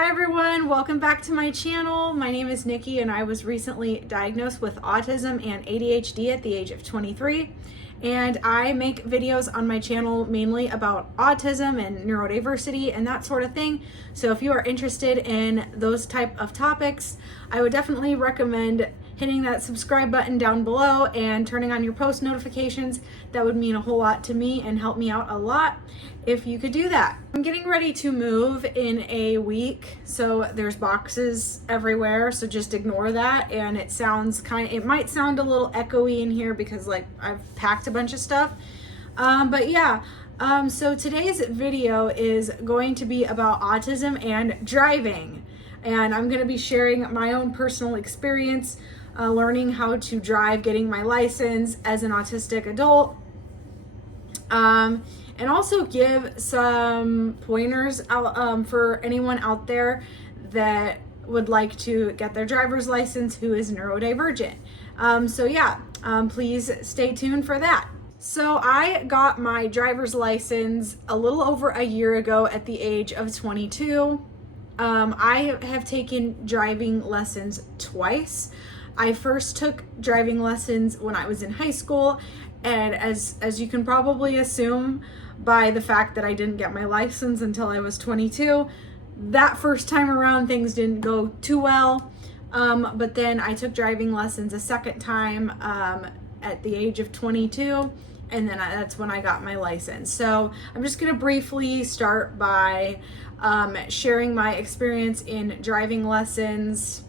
Hi everyone, welcome back to my channel. My name is Nikki and I was recently diagnosed with autism and ADHD at the age of 23. And I make videos on my channel mainly about autism and neurodiversity and that sort of thing. So if you are interested in those type of topics, I would definitely recommend hitting that subscribe button down below and turning on your post notifications. That would mean a whole lot to me and help me out a lot if you could do that. I'm getting ready to move in a week, so there's boxes everywhere, so just ignore that. And it might sound a little echoey in here because like I've packed a bunch of stuff. So today's video is going to be about autism and driving. And I'm going to be sharing my own personal experience learning how to drive, getting my license as an autistic adult, and also give some pointers out, for anyone out there that would like to get their driver's license who is neurodivergent. Please stay tuned for that. So I got my driver's license a little over a year ago at the age of 22. I have taken driving lessons twice. I first took driving lessons when I was in high school, and as you can probably assume by the fact that I didn't get my license until I was 22, that first time around things didn't go too well. But then I took driving lessons a second time at the age of 22, and then that's when I got my license. So I'm just gonna briefly start by sharing my experience in driving lessons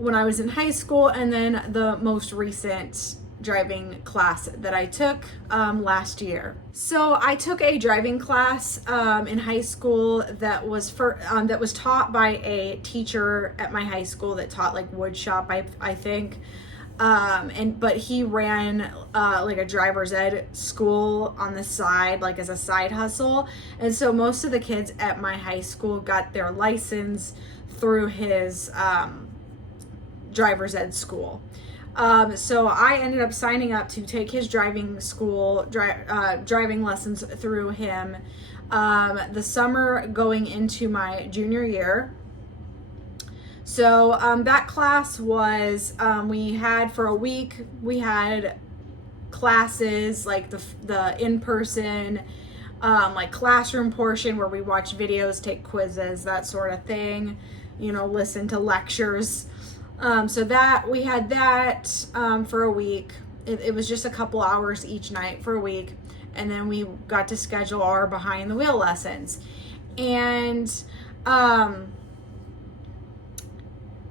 when I was in high school, and then the most recent driving class that I took last year. So I took a driving class in high school that was taught by a teacher at my high school that taught like wood shop, I think. But he ran like a driver's ed school on the side, like as a side hustle. And so most of the kids at my high school got their license through his driver's ed school. So I ended up signing up to take his driving lessons through him the summer going into my junior year. So that class was, we had for a week, we had classes like the in-person like classroom portion where we watch videos, take quizzes, that sort of thing, listen to lectures. So that we had that for a week. It was just a couple hours each night for a week. And then we got to schedule our behind the wheel lessons. And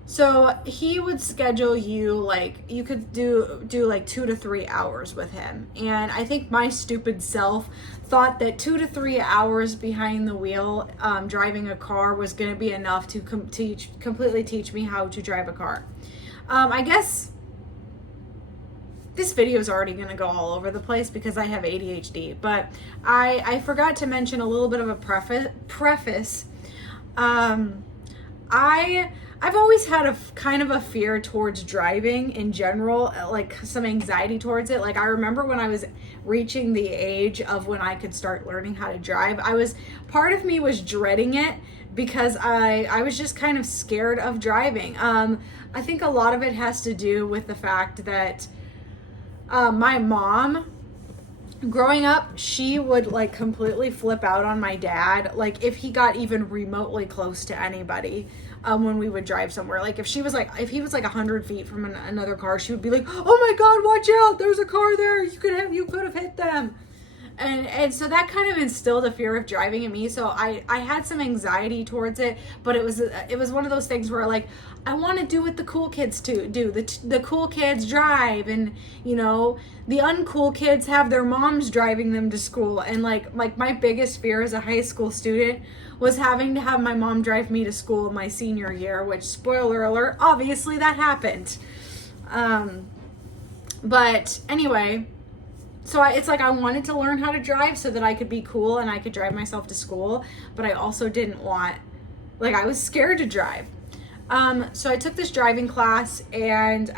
so he would schedule you, like you could do like 2 to 3 hours with him. And I think my stupid self thought that 2 to 3 hours behind the wheel driving a car was going to be enough to completely teach me how to drive a car. I guess this video is already going to go all over the place because I have ADHD, but I forgot to mention a little bit of a preface. I've always had a kind of a fear towards driving in general, like some anxiety towards it. Like I remember when I was reaching the age of when I could start learning how to drive, part of me was dreading it because I was just kind of scared of driving. I think a lot of it has to do with the fact that my mom, growing up, she would like completely flip out on my dad, like if he got even remotely close to anybody. When we would drive somewhere, like if he was like 100 feet from another car, she would be like, "Oh my God, watch out! There's a car there. You could have hit them." And so that kind of instilled a fear of driving in me. So I had some anxiety towards it, but it was one of those things where like I want to do what the cool kids do. The cool kids drive, and the uncool kids have their moms driving them to school. And like my biggest fear as a high school student was having to have my mom drive me to school my senior year, which, spoiler alert, obviously that happened. But anyway, so it's like I wanted to learn how to drive so that I could be cool and I could drive myself to school, but I also didn't want, like I was scared to drive. So I took this driving class, and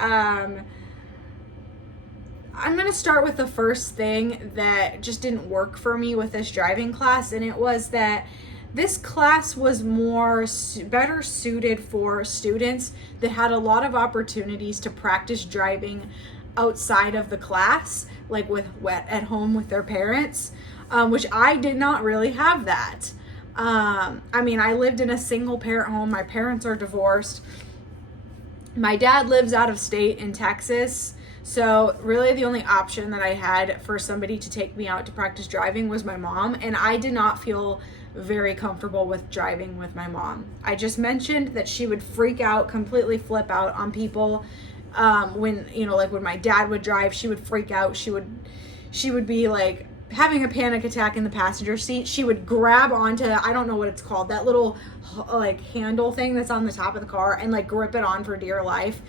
I'm going to start with the first thing that just didn't work for me with this driving class, and it was that this class was better suited for students that had a lot of opportunities to practice driving outside of the class, like at home with their parents, which I did not really have that. I mean, I lived in a single parent home. My parents are divorced. My dad lives out of state in Texas. So really the only option that I had for somebody to take me out to practice driving was my mom. And I did not feel very comfortable with driving with my mom. I just mentioned that she would freak out, completely flip out on people. When, like when my dad would drive, she would freak out. She would be like having a panic attack in the passenger seat. She would grab onto, I don't know what it's called, that little like handle thing that's on the top of the car, and like grip it on for dear life.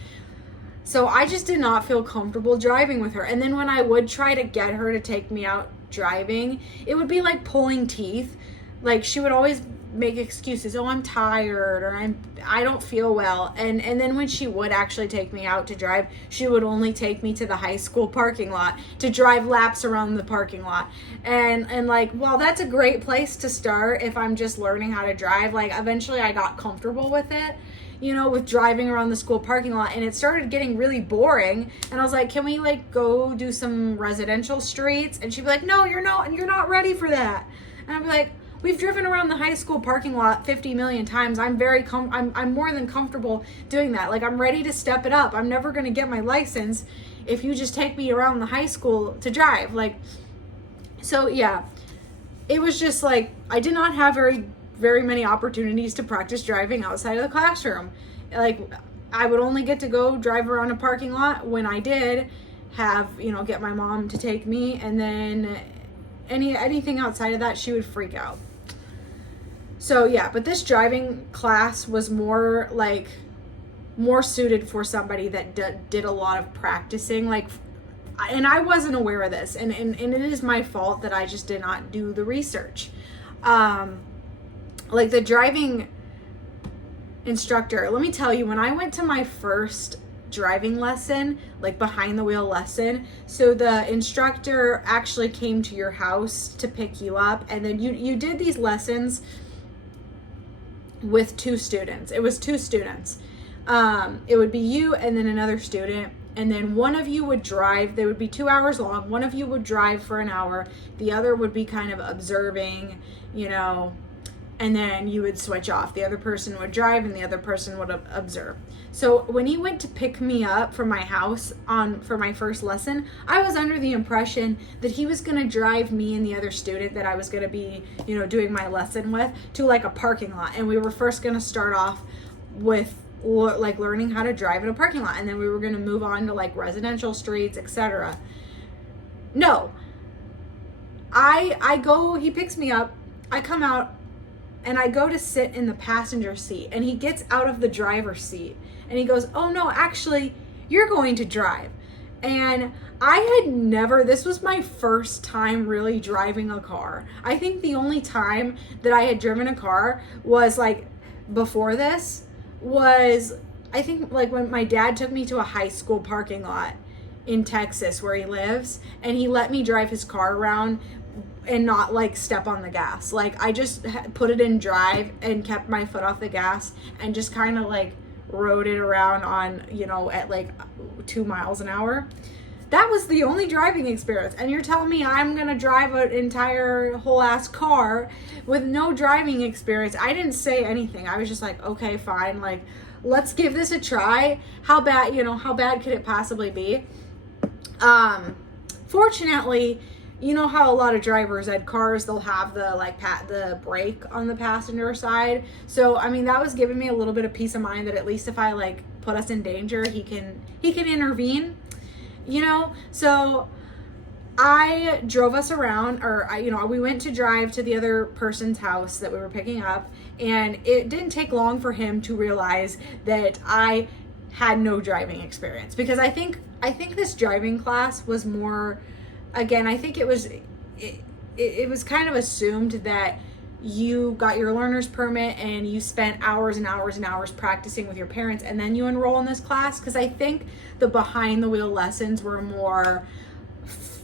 So I just did not feel comfortable driving with her. And then when I would try to get her to take me out driving, it would be like pulling teeth. Like she would always make excuses. Oh, I'm tired, or I don't feel well. And then when she would actually take me out to drive, she would only take me to the high school parking lot to drive laps around the parking lot. And like, well, that's a great place to start if I'm just learning how to drive. Like eventually I got comfortable with it, with driving around the school parking lot, and it started getting really boring. And I was like, can we like go do some residential streets? And she'd be like, no, you're not ready for that. And I'd be like, we've driven around the high school parking lot 50 million times. I'm more than comfortable doing that. Like I'm ready to step it up. I'm never going to get my license if you just take me around the high school to drive. Like, so yeah, it was just like, I did not have very many opportunities to practice driving outside of the classroom. Like I would only get to go drive around a parking lot when I did have, get my mom to take me, and then anything outside of that, she would freak out. So yeah, but this driving class was more suited for somebody that did a lot of practicing. Like, and I wasn't aware of this, and it is my fault that I just did not do the research. Like the driving instructor, let me tell you, when I went to my first driving lesson, like behind the wheel lesson, so the instructor actually came to your house to pick you up, and then you did these lessons with two students. It was two students. It would be you and then another student, and then one of you would drive. They would be 2 hours long. One of you would drive for an hour, the other would be kind of observing, and then you would switch off. The other person would drive and the other person would observe. So when he went to pick me up from my house for my first lesson, I was under the impression that he was going to drive me and the other student that I was going to be, doing my lesson with, to like a parking lot. And we were first going to start off with like learning how to drive in a parking lot, and then we were going to move on to like residential streets, etc. No. He picks me up, I come out, and I go to sit in the passenger seat, and he gets out of the driver's seat and he goes, oh no, actually you're going to drive. And this was my first time really driving a car. I think the only time that I had driven a car was like before this was, I think like when my dad took me to a high school parking lot in Texas where he lives, and he let me drive his car around and not like step on the gas. Like I just put it in drive and kept my foot off the gas and just kind of like rode it around on, at like 2 miles an hour. That was the only driving experience. And you're telling me I'm going to drive an entire whole ass car with no driving experience? I didn't say anything. I was just like, okay, fine. Like, let's give this a try. How bad could it possibly be? Fortunately, you know how a lot of drivers at cars, they'll have the brake on the passenger side. So, I mean, that was giving me a little bit of peace of mind that at least if I like put us in danger, he can intervene, So I drove us around, we went to drive to the other person's house that we were picking up, and it didn't take long for him to realize that I had no driving experience, because I think this driving class was more, again, I think it was kind of assumed that you got your learner's permit and you spent hours and hours and hours practicing with your parents, and then you enroll in this class, because I think the behind the wheel lessons were more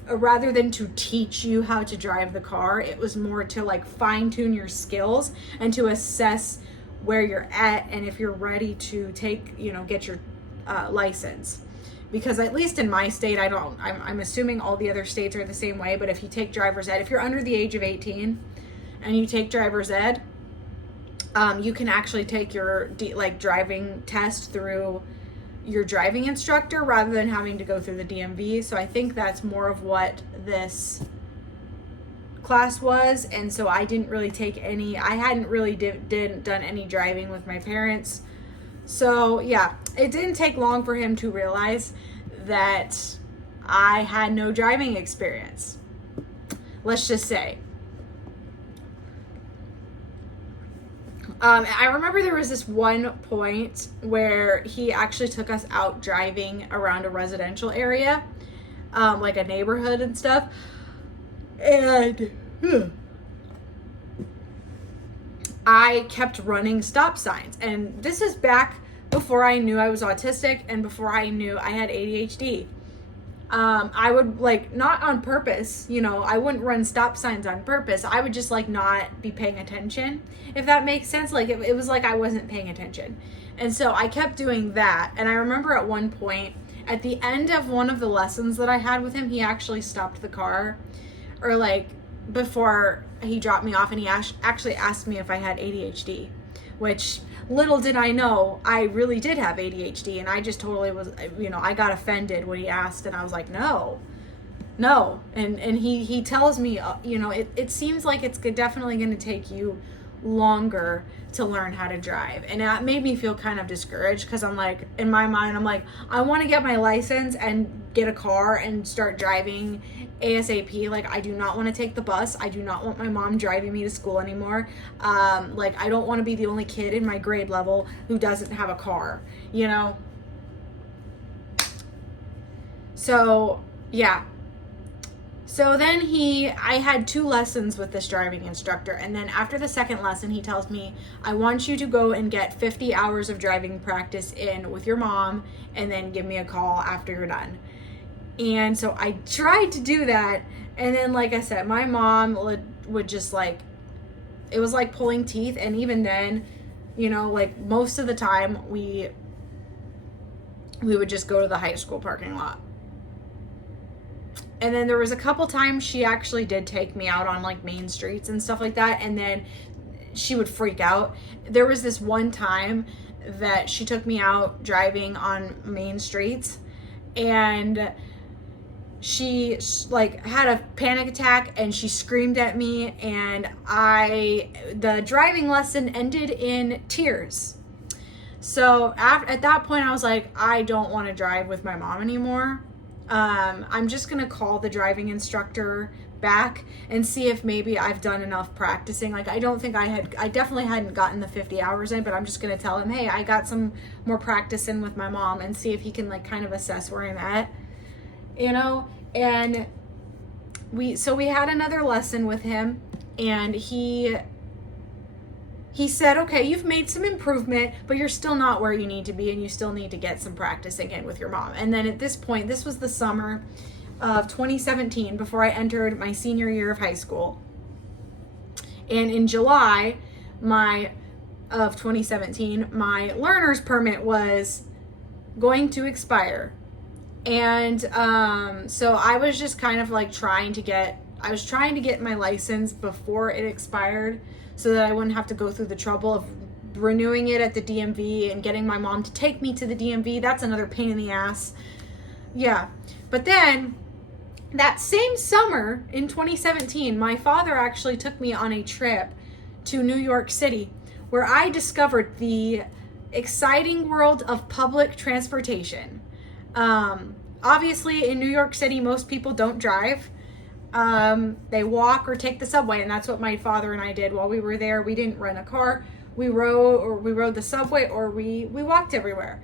rather than to teach you how to drive the car, it was more to like fine tune your skills and to assess where you're at and if you're ready to take, get your license. Because at least in my state, I'm assuming all the other states are the same way, but if you take driver's ed, if you're under the age of 18 and you take driver's ed, you can actually take your driving test through your driving instructor rather than having to go through the DMV. So I think that's more of what this class was. And so I didn't really take any, I hadn't really done any driving with my parents. So yeah, it didn't take long for him to realize that I had no driving experience. Let's just say. I remember there was this one point where he actually took us out driving around a residential area, like a neighborhood and stuff. And I kept running stop signs. And this is back before I knew I was autistic and before I knew I had ADHD. I would not on purpose, I wouldn't run stop signs on purpose. I would just not be paying attention, if that makes sense. It was like I wasn't paying attention. And so I kept doing that. And I remember at one point, at the end of one of the lessons that I had with him, he actually stopped the car, or before he dropped me off, and he actually asked me if I had ADHD, which little did I know I really did have ADHD. And I just totally was, I got offended when he asked, and I was like, no. And he tells me, it seems like it's definitely going to take you longer to learn how to drive. And that made me feel kind of discouraged, because I'm like, in my mind, I'm like, I want to get my license and get a car and start driving ASAP. I do not want to take the bus. I do not want my mom driving me to school anymore. I don't want to be the only kid in my grade level who doesn't have a car, So, yeah. So then I had 2 lessons with this driving instructor. And then after the second lesson, he tells me, I want you to go and get 50 hours of driving practice in with your mom, and then give me a call after you're done. And so I tried to do that. And then, like I said, my mom would just it was like pulling teeth. And even then, most of the time we would just go to the high school parking lot. And then there was a couple times she actually did take me out on main streets and stuff like that. And then she would freak out. There was this one time that she took me out driving on main streets, and she had a panic attack, and she screamed at me, and the driving lesson ended in tears. So at that point I was like, I don't want to drive with my mom anymore. I'm just going to call the driving instructor back and see if maybe I've done enough practicing. I don't think I definitely hadn't gotten the 50 hours in, but I'm just going to tell him, hey, I got some more practice in with my mom, and see if he can kind of assess where I'm at, and we had another lesson with him, and he said, okay, you've made some improvement, but you're still not where you need to be, and you still need to get some practicing in with your mom. And then at this point, this was the summer of 2017, before I entered my senior year of high school. And in July of 2017, my learner's permit was going to expire. And so I was just kind of trying to get my license before it expired, so that I wouldn't have to go through the trouble of renewing it at the DMV and getting my mom to take me to the DMV. That's another pain in the ass. Yeah. But then that same summer in 2017, my father actually took me on a trip to New York City, where I discovered the exciting world of public transportation. Obviously in New York City, most people don't drive. They walk or take the subway, and that's what my father and I did while we were there. We didn't rent a car. We rode the subway, or we walked everywhere.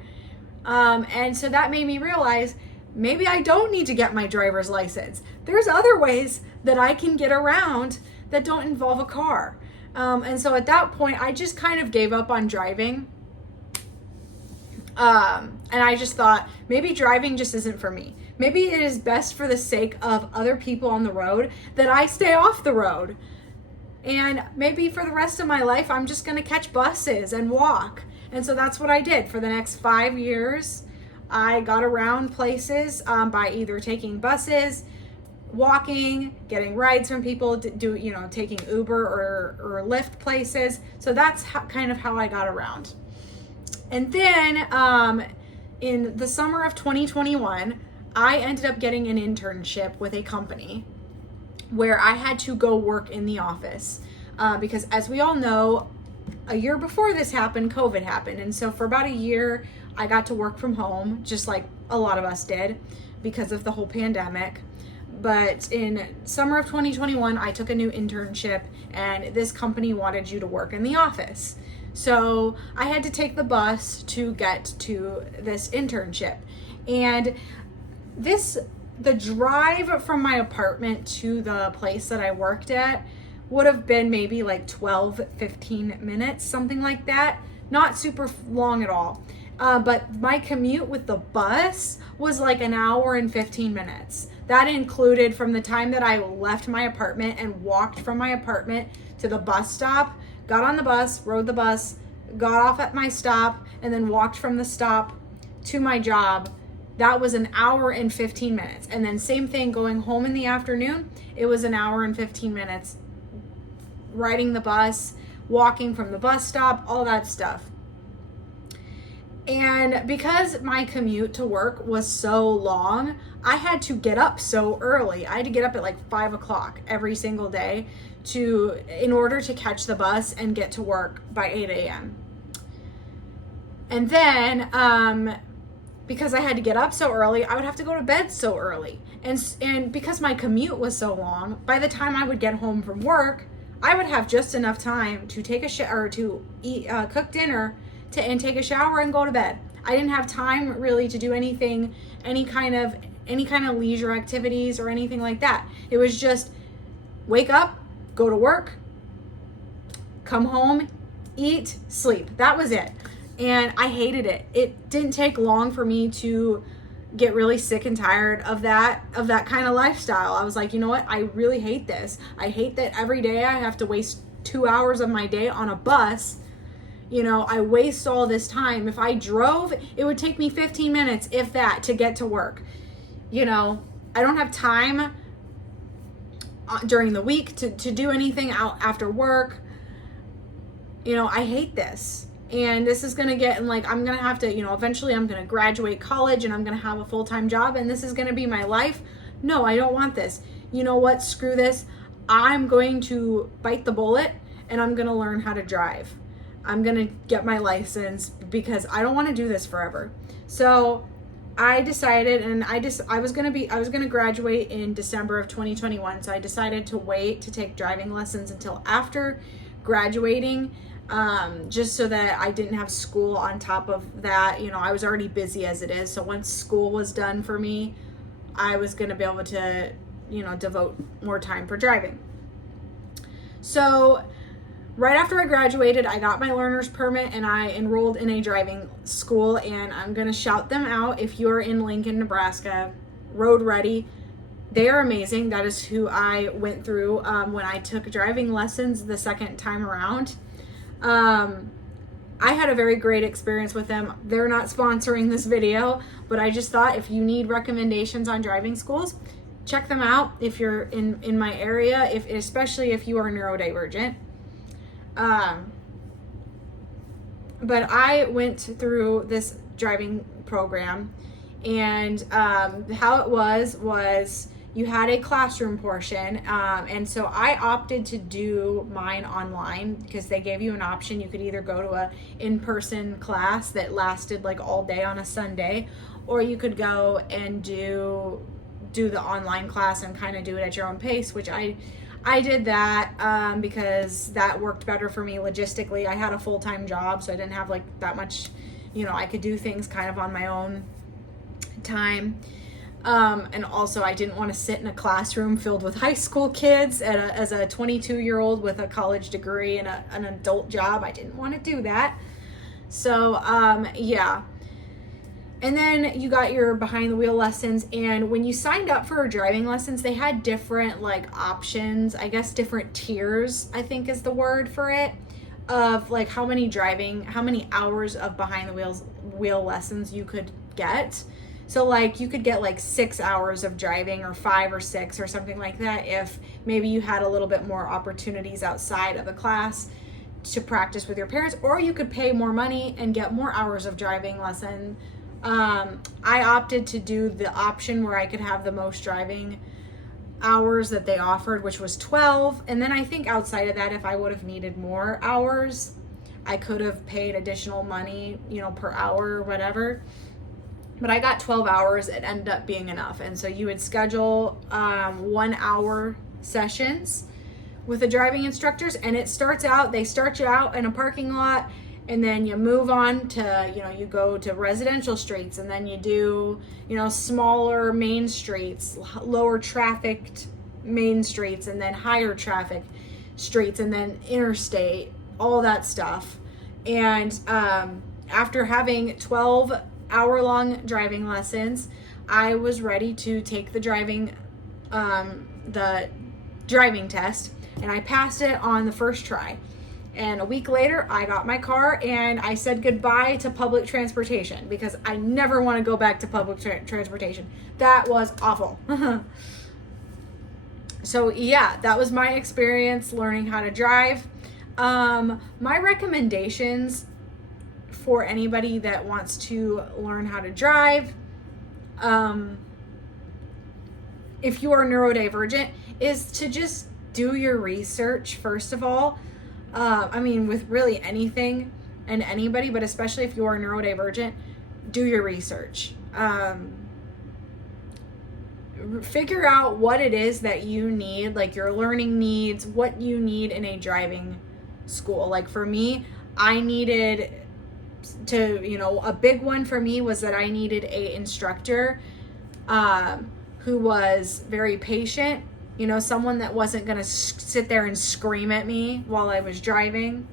And so that made me realize, maybe I don't need to get my driver's license. There's other ways that I can get around that don't involve a car. And so at that point, I just kind of gave up on driving. And I just thought maybe driving just isn't for me. Maybe it is best for the sake of other people on the road that I stay off the road. And maybe for the rest of my life, I'm just going to catch buses and walk. And so that's what I did for the next 5 years. I got around places by either taking buses, walking, getting rides from people, taking Uber or Lyft places. So that's kind of how I got around. And then in the summer of 2021, I ended up getting an internship with a company where I had to go work in the office because, as we all know, a year before this happened, COVID happened. And so for about a year, I got to work from home, just like a lot of us did because of the whole pandemic. But in summer of 2021, I took a new internship, and this company wanted you to work in the office. So I had to take the bus to get to this internship. And the drive from my apartment to the place that I worked at would have been maybe like 12, 15 minutes, something like that. Not super long at all. But my commute with the bus was like an hour and 15 minutes. That included from the time that I left my apartment and walked from my apartment to the bus stop, got on the bus, rode the bus, got off at my stop, and then walked from the stop to my job. That was an hour and 15 minutes. And then same thing going home in the afternoon, it was an hour and 15 minutes riding the bus, walking from the bus stop, all that stuff. And because my commute to work was so long, I had to get up so early. I had to get up at like 5 o'clock every single day in order to catch the bus and get to work by 8 a.m. And then, because I had to get up so early, I would have to go to bed so early. And because my commute was so long, by the time I would get home from work, I would have just enough time to take a shower, to eat, cook dinner, and take a shower and go to bed. I didn't have time really to do anything, any kind of leisure activities or anything like that. It was just wake up, go to work, come home, eat, sleep. That was it. And I hated it. It didn't take long for me to get really sick and tired of that kind of lifestyle. I was like, you know what? I really hate this. I hate that every day I have to waste 2 hours of my day on a bus. I waste all this time. If I drove, it would take me 15 minutes, if that, to get to work. I don't have time during the week to do anything out after work. I hate this. And this is going to get, I'm going to have to, eventually I'm going to graduate college and I'm going to have a full-time job and this is going to be my life. No, I don't want this. You know what? Screw this. I'm going to bite the bullet and I'm going to learn how to drive. I'm going to get my license because I don't want to do this forever. So I decided, and I was going to graduate in December of 2021. So I decided to wait to take driving lessons until after graduating, just so that I didn't have school on top of that. I was already busy as it is. So once school was done for me, I was going to be able to, devote more time for driving. So right after I graduated, I got my learner's permit and I enrolled in a driving school, and I'm going to shout them out. If you're in Lincoln, Nebraska, Road Ready, they are amazing. That is who I went through when I took driving lessons the second time around. I had a very great experience with them. They're not sponsoring this video, but I just thought if you need recommendations on driving schools, check them out if you're in my area, especially if you are neurodivergent. But I went through this driving program, and how it was you had a classroom portion, and so I opted to do mine online because they gave you an option. You could either go to a in-person class that lasted like all day on a Sunday, or you could go and do the online class and kind of do it at your own pace, which I did that because that worked better for me logistically. I had a full-time job, so I didn't have like that much, I could do things kind of on my own time. And also I didn't want to sit in a classroom filled with high school kids as a 22-year-old with a college degree and an adult job. I didn't want to do that. So, yeah. And then you got your behind the wheel lessons. And when you signed up for driving lessons, they had different like options, I guess different tiers, I think is the word for it, of like how many hours of behind the wheel lessons you could get. So like you could get like 6 hours of driving, or 5 or 6 or something like that, if maybe you had a little bit more opportunities outside of the class to practice with your parents, or you could pay more money and get more hours of driving lesson. I opted to do the option where I could have the most driving hours that they offered, which was 12. And then I think outside of that, if I would have needed more hours, I could have paid additional money, per hour or whatever. But I got 12 hours. It ended up being enough. And so you would schedule 1 hour sessions with the driving instructors, and they start you out in a parking lot, and then you move on to, you go to residential streets, and then you do, smaller main streets, lower trafficked main streets, and then higher traffic streets, and then interstate, all that stuff. And after having 12-hour-long driving lessons, I was ready to take the driving test, and I passed it on the first try. And a week later, I got my car and I said goodbye to public transportation, because I never want to go back to public transportation. That was awful. So yeah, that was my experience learning how to drive. My recommendations for anybody that wants to learn how to drive, if you are neurodivergent, is to just do your research, first of all. With really anything and anybody, but especially if you are neurodivergent, do your research. Figure out what it is that you need, like your learning needs, what you need in a driving school. Like for me, I needed to, a big one for me was that I needed a instructor who was very patient. Someone that wasn't going to sit there and scream at me while I was driving.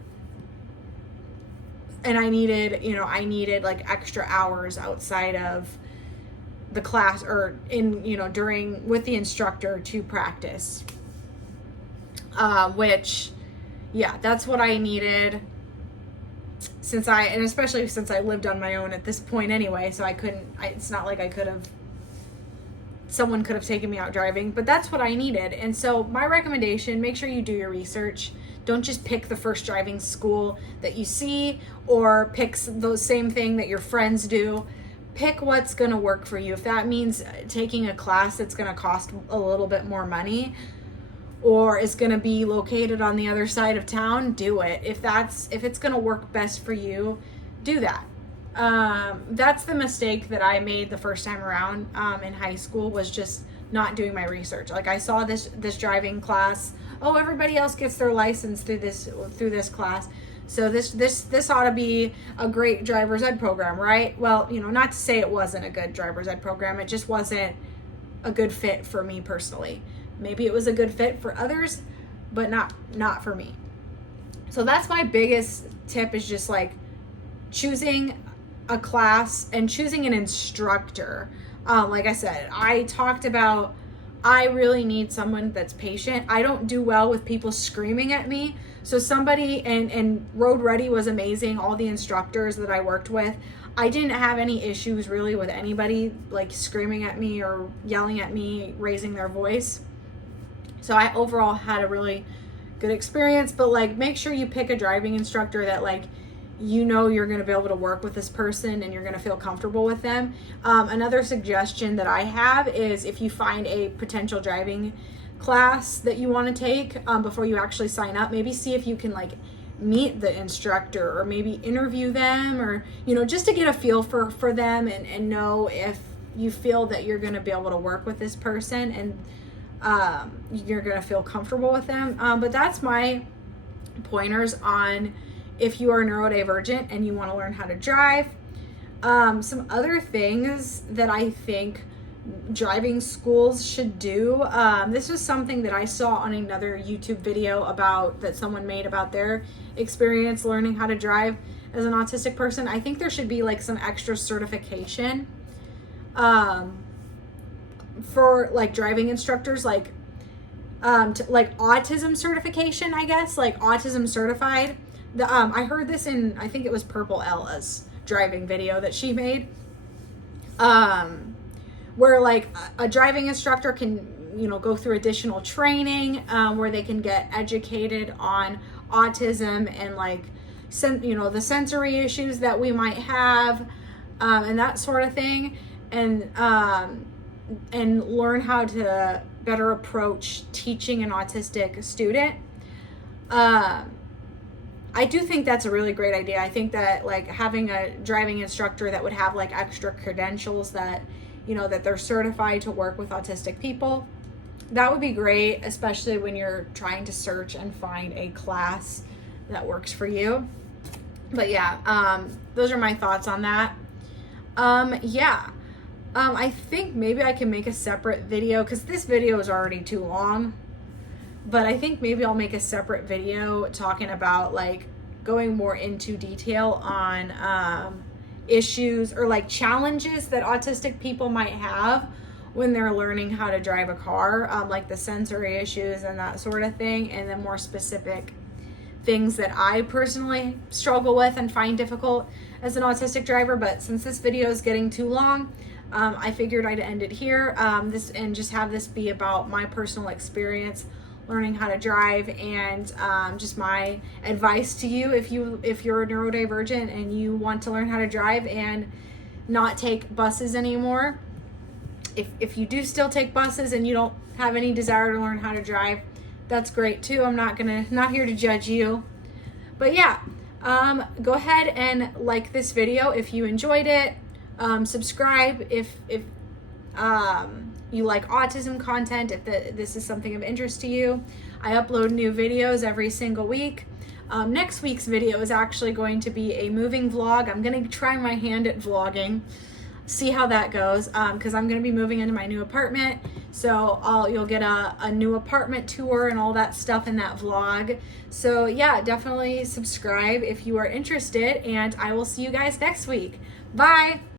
And I needed like extra hours outside of the class, or during with the instructor to practice. That's what I needed, and especially since I lived on my own at this point anyway, so it's not like someone could have taken me out driving, but that's what I needed. And so my recommendation, make sure you do your research. Don't just pick the first driving school that you see, or pick the same thing that your friends do. Pick what's going to work for you. If that means taking a class that's going to cost a little bit more money, or is going to be located on the other side of town, do it. If it's going to work best for you, do that. That's the mistake that I made the first time around in high school, was just not doing my research. Like I saw this driving class. Oh, everybody else gets their license through this class, so this ought to be a great driver's ed program, right? Well, not to say it wasn't a good driver's ed program. It just wasn't a good fit for me personally. Maybe it was a good fit for others, but not for me. So that's my biggest tip, is just like choosing a class and choosing an instructor. Like I said, I talked about, I really need someone that's patient. I don't do well with people screaming at me. So somebody, and Road Ready was amazing. All the instructors that I worked with, I didn't have any issues really with anybody like screaming at me or yelling at me, raising their voice. So I overall had a really good experience. But like, make sure you pick a driving instructor that you're going to be able to work with this person and you're going to feel comfortable with them. Another suggestion that I have is, if you find a potential driving class that you want to take, before you actually sign up, maybe see if you can meet the instructor, or maybe interview them, or just to get a feel for them, and know if you feel that you're going to be able to work with this person, and you're going to feel comfortable with them. But that's my pointers on if you are neurodivergent and you want to learn how to drive. Some other things that I think driving schools should do. This was something that I saw on another YouTube video that someone made about their experience learning how to drive as an autistic person. I think there should be like some extra certification for like driving instructors, like autism certification, I guess, like autism certified. I heard this in, I think it was Purple Ella's driving video that she made, where like a driving instructor can, you know, go through additional training, where they can get educated on autism and like, you know, the sensory issues that we might have, and that sort of thing, and learn how to better approach teaching an autistic student. I do think that's a really great idea. I think that like having a driving instructor that would have like extra credentials that, you know, that they're certified to work with autistic people, that would be great, especially when you're trying to search and find a class that works for you. But yeah, those are my thoughts on that. I think maybe I can make a separate video, because this video is already too long, but I think maybe I'll make a separate video talking about like going more into detail on issues or like challenges that autistic people might have when they're learning how to drive a car, like the sensory issues and that sort of thing, and then more specific things that I personally struggle with and find difficult as an autistic driver. But since this video is getting too long, I figured I'd end it here, and just have this be about my personal experience learning how to drive, and just my advice to you if you're neurodivergent and you want to learn how to drive and not take buses anymore. If you do still take buses and you don't have any desire to learn how to drive, that's great too. I'm not here to judge you. But yeah, go ahead and like this video if you enjoyed it. Subscribe if you like autism content, if this is something of interest to you. I upload new videos every single week. Next week's video is actually going to be a moving vlog. I'm going to try my hand at vlogging, see how that goes, because I'm going to be moving into my new apartment. So you'll get a new apartment tour and all that stuff in that vlog. So yeah, definitely subscribe if you are interested, and I will see you guys next week. Bye!